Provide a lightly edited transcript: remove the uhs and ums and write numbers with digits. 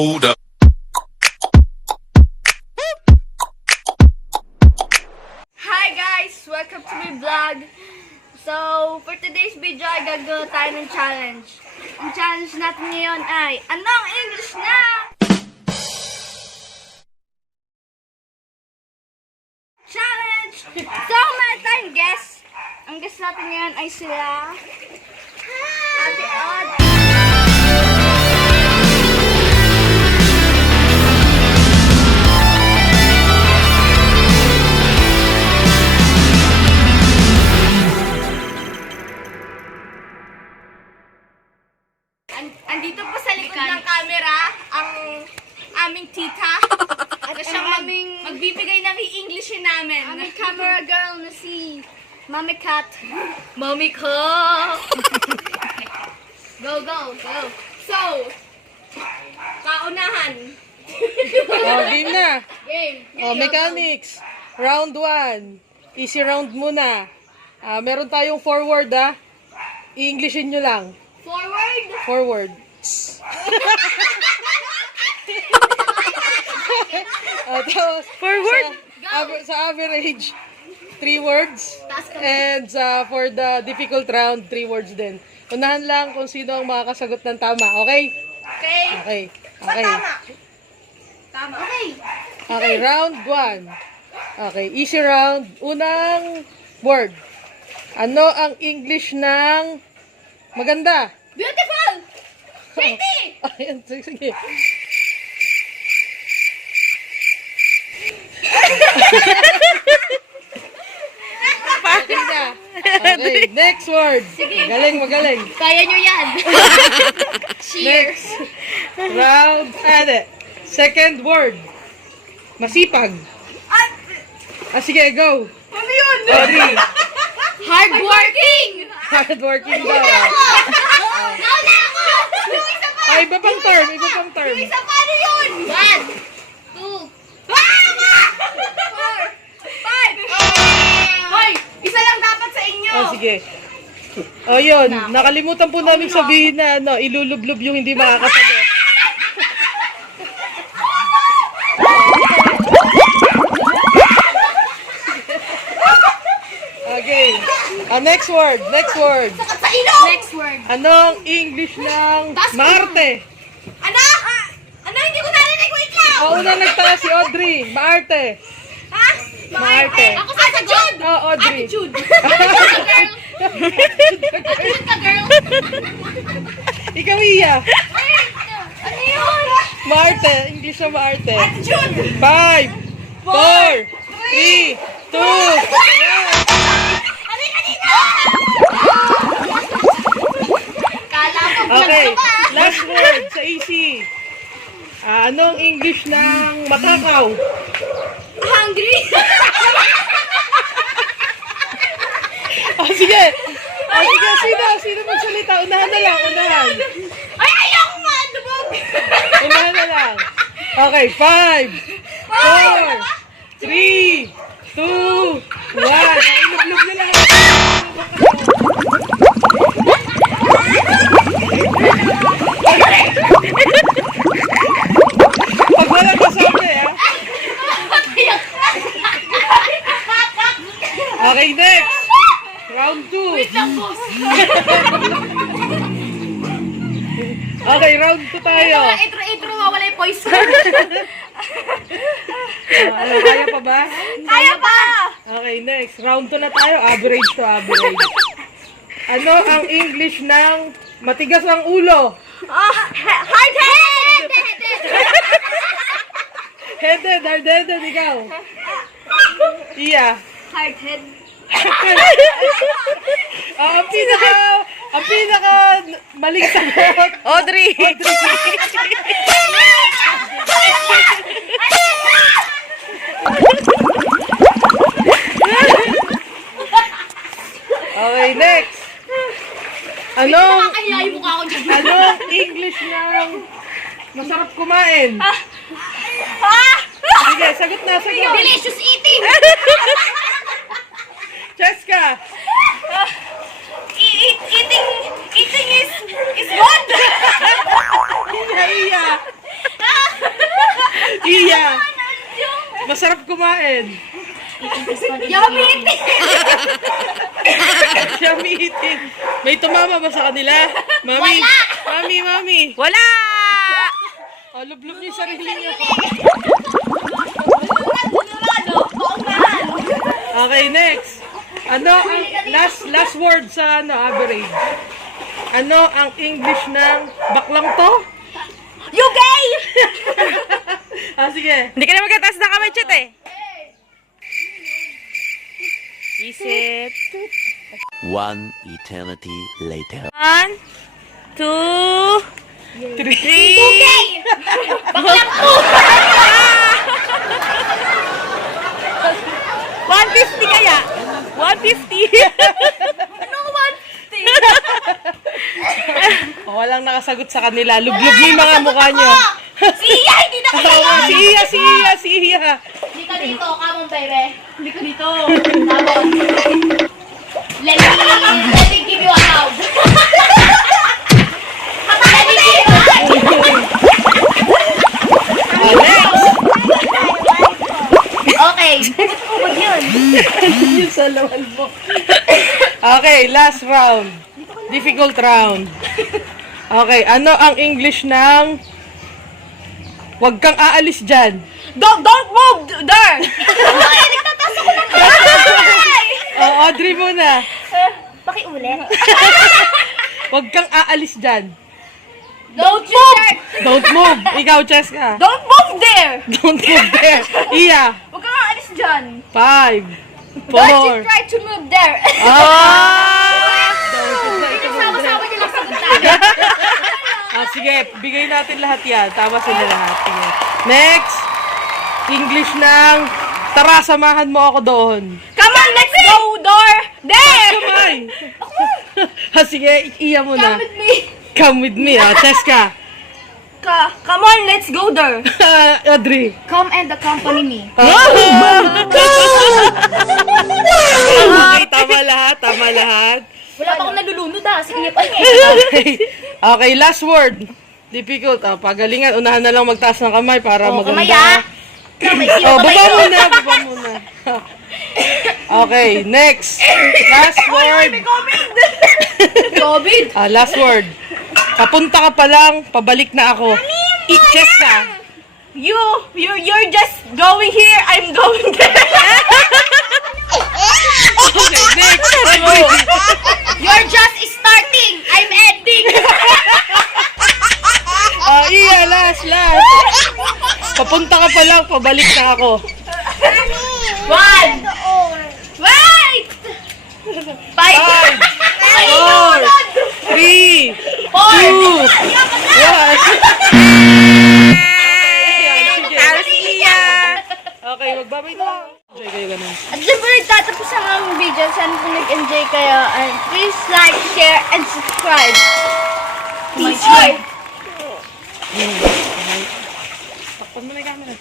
Hold up. Hi guys! Welcome to my vlog. So, for today's video ay gagawa tayo ng challenge. Ang challenge natin ngayon ay, anong English na? Challenge! So, meron tayong guest. Ang guest natin ngayon ay sila Ate Odd. Andito po sa likod ng camera ang aming tita. At siyang magbibigay ng i-Englishin namin. Aming camera girl na si Mami Cat. Mami ko! Go, go, go. So, kaunahan. Oh, game na. Game. Oh, mechanics. Round 1. Easy round muna. Meron tayong forward, I-Englishin nyo lang. Forward. Forward. Tapos, forward? Sa average, 3 words. And for the difficult round, 3 words din. Unahan lang kung sino ang makakasagot ng tama. Okay? Okay. Okay. Sa Okay. tama. Tama. Okay. Okay, round 1. Okay, easy round. Unang word. Ano ang English ng maganda? Beautiful. Pretty. Ayan, sige. Okay na. Okay, next word. Magaling, magaling. Kaya nyo yan. Cheers. Round, second word. Masipag. Sige, go. Ano yun? Audrey. Hardworking. Hardworking daw. Nauna ako. Yung isa pa. Iba pang term, iba pang term. Yung isa pa, ano yun? 1, 2, 4, 5. Hoy, isa lang dapat sa inyo. Sige. Yun. Nakalimutan po namin sabihin na ilulublob yung hindi makakasagot. Okay. Next word. Next word. Sa ilong. Next word. Anong English ng Marte? Ano? Ano? Hindi ko narinig. Wait lang. Una nagtala si Audrey. Maarte. Ha? Maarte. Ako sasagot. Audrey. Attitude. Attitude ka, girl. Attitude ka, girl. Ikaw, Iya. Ano yun? Maarte. English na Maarte. Attitude. 5, 4, 3, 2, Kala ko Okay, vlog ka pa. last word sa AC. Anong English ng matakaw? Hungry. Sige. Sige, sino magsalita? Unahan na lang, unahan. Ay, ayoko nga. Lubog. Unahan na lang. Okay, 5, 4, 3, 2, 1. Ilublog na lang. Pag wala kasabi, Okay, next. Round 2. Wait lang, boss. Okay, round 2 tayo. Intro, mawala yung poison. Kaya pa ba? Kaya pa. Okay, next. Round 2 na tayo. Average to average. Ano ang English ng matigas ang ulo? Hard head. Hard-headed, ikaw. Iya. Hard head. Ang pinaka maling sagot. Audrey! Okay, next. Anong Nakakahiya yung mukha ko dyan. English ng masarap kumain? Sige, sagot na, sagot. Delicious eating. Cheska. Eating is good. Iya. Iya. Masarap kumain. Yummy eating! Yummy eating. May tumama ba sa kanila? Mami. Mami. Wala! Oh, lublub niyo yung sarili niyo. Okay, next. Ano ang last word sa average? Ano ang English ng baklang to? You gay! Sige. Hindi ka na magkataas ng kamay, Chit eh. Isip. 1 eternity later. 1, 2, 3. Gay! Baklang po! 150 kaya? 150. Anong 150? Walang nakasagot sa kanila. Lublub niyo yung mga mukha niyo. Si Iya, hindi na kayo! Si Iya. Hindi ka dito, come on, baby. Hindi ka dito. Tapos, let me give you a hug. Let me give you a hug. Next. Okay. Huwag yun. Yung salawan mo. Okay, last round. Difficult round. Okay, ano ang English ng "Huwag kang aalis dyan"? Don't move there. Ay, nagtataas ako ng kamay! Oh, Audrey muna. Pakiulit. "Huwag kang aalis dyan". Don't move! Don't move. Ikaw, Cheska. Don't move there. Don't move there. Iya. Huwag kang aalis dyan. 5, 4. Don't you try to move there. Ah! Sama-sama niyo lang sagot natin. Sige, bigay natin lahat yan. Tama sila lahat. Sige. Next. English ng "Tara, samahan mo ako doon". Come on, let's go door. There. Kamay! Sige, Iya muna. Come with me. Come with me, Cheska. Come on, let's go there. Audrey. Come and accompany me. Okay, tama lahat. Wala pa akong nalulunod Sige pa. Okay, last word. Difficult. Pagalingan, unahan na lang magtaas ng kamay para maganda. Kamay Kamay, sino Baba muna. Okay, next. Last word. COVID. Last word. Papunta ka pa lang, pabalik na ako. Cheska. You're just going here. I'm going there. Okay, next. You're just starting. I'm ending. Iya, last. Papunta ka pa lang, pabalik na ako. 1. Wait! 5. 4, 3, 2, 1. Tara si Iya. Okay, magbabay na lang. Enjoy kayo ganun. At syempre, nagtatapos ang aming video. Sana kung nag-enjoy kayo. And please like, share, and subscribe. Peace out. Takpan mo na yung camera.